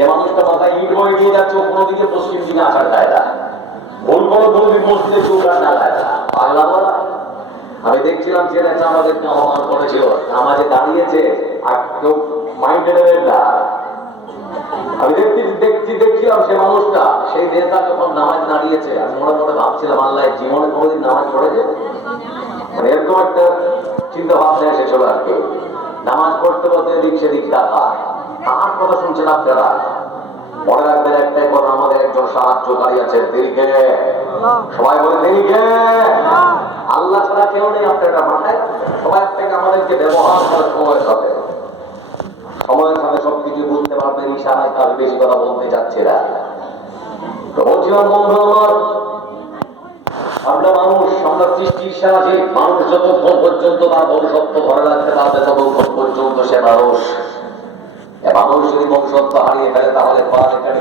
যে মানুষটা মাথায় ইট বয়ে নিয়ে যাচ্ছে ও কোনো দিকে পশ্চিম দিকে আসার যায় না, ভুল করে কোনোদিন মসজিদে চোখ আর না যায় না, পাগলা বলা। আমি দেখছিলাম যে নেতা আমাদেরকে আহ্বান করেছিল, নামাজে দাঁড়িয়েছে আর কেউ মাইন্ডে নেবেন না। আমি দেখছিলাম সে মানুষটা, সেই নেতা যখন নামাজ দাঁড়িয়েছে, আমি মনে মনে ভাবছিলাম আল্লাহ জীবনে কোনোদিন নামাজ পড়েছে, মানে এরকম একটা চিন্তা ভাবনা এসেছিল আর কি। নামাজ পড়তে পড়তে এদিক সেদিক ডাকা, কার কথা শুনছেন আপনারা? মনে রাখবেন একটাই কথা, আমাদের একজন সাহায্যকারী আছে, দিলকে। সবাই বলে দিলকে, আল্লাহ ছাড়া কেউ নেই। আপনারা মাথায় সবাই থেকে আমাদেরকে ব্যবহার করার সময় হবে, সময়ের সাথে সবকিছু বুঝতে পারবেন। ইশারায় তার বেশি কথা বলতে যাচ্ছে না। তো বলছিলাম বন্ধু আমার, আমরা মানুষ, আমরা সৃষ্টির সাহায্যে মানুষ যতক্ষণ পর্যন্ত তার মনুষ্যত্ব ধরে রাখতে পারবে ততক্ষণ পর্যন্ত সে মানুষ। মানুষ যদি মনুষ্যত্ব হারিয়ে ফেলে